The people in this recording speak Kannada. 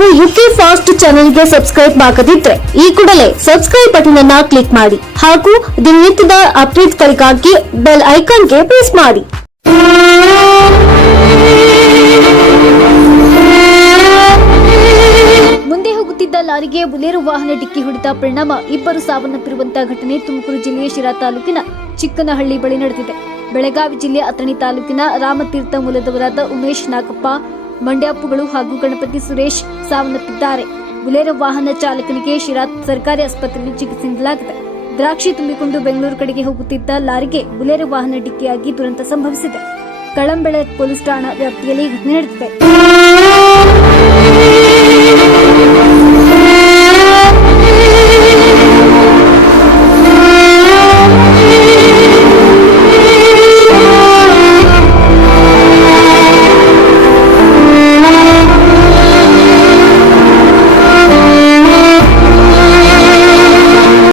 ಫಾಸ್ಟ್ ಚಾನೆಲ್ಗೆ ಸಬ್ಸ್ಕ್ರೈಬ್ ಆಗದಿದ್ರೆ ಈ ಕೂಡಲೇ ಸಬ್ಸ್ಕ್ರೈಬ್ ಬಟನ್ ಅನ್ನ ಕ್ಲಿಕ್ ಮಾಡಿ ಹಾಗೂ ದಿನನಿತ್ಯದ ಅಪ್ಡೇಟ್ಗಳಿಗಾಗಿ ಬೆಲ್ ಐಕಾನ್ಗೆ ಪ್ರೆಸ್ ಮಾಡಿ. ಮುಂದೆ ಹೋಗುತ್ತಿದ್ದ ಲಾರಿಗೆ ಬುಲೆರೋ ವಾಹನ ಡಿಕ್ಕಿ ಹೊಡೆದ ಪರಿಣಾಮ ಇಬ್ಬರು ಸಾವನ್ನಪ್ಪಿರುವಂತಹ ಘಟನೆ ತುಮಕೂರು ಜಿಲ್ಲೆಯ ಶಿರಾ ತಾಲೂಕಿನ ಚಿಕ್ಕನಹಳ್ಳಿ ಬಳಿ ನಡೆದಿದೆ. ಬೆಳಗಾವಿ ಜಿಲ್ಲೆ ಅಥಣಿ ತಾಲೂಕಿನ ರಾಮತೀರ್ಥ ಮೂಲದವರಾದ ಉಮೇಶ್ ನಾಗಪ್ಪ ಮಂಡ್ಯಾಪುಗಳು ಹಾಗೂ ಗಣಪತಿ ಸುರೇಶ್ ಸಾವನ್ನಪ್ಪಿದ್ದಾರೆ. ಬುಲೆರೋ ವಾಹನ ಚಾಲಕನಿಗೆ ಶಿರಾ ಸರ್ಕಾರಿ ಆಸ್ಪತ್ರೆಯಲ್ಲಿ ಚಿಕಿತ್ಸೆ ನೀಡಲಾಗಿದೆ. ದ್ರಾಕ್ಷಿ ತುಂಬಿಕೊಂಡು ಬೆಂಗಳೂರು ಕಡೆಗೆ ಹೋಗುತ್ತಿದ್ದ ಲಾರಿಗೆ ಬುಲೆರೋ ವಾಹನ ಡಿಕ್ಕಿಯಾಗಿ ದುರಂತ ಸಂಭವಿಸಿದೆ. ಕಳಂಬೆಳೆ ಪೊಲೀಸ್ ಠಾಣಾ ವ್ಯಾಪ್ತಿಯಲ್ಲಿ ಘಟನೆ ನಡೆದಿದೆ.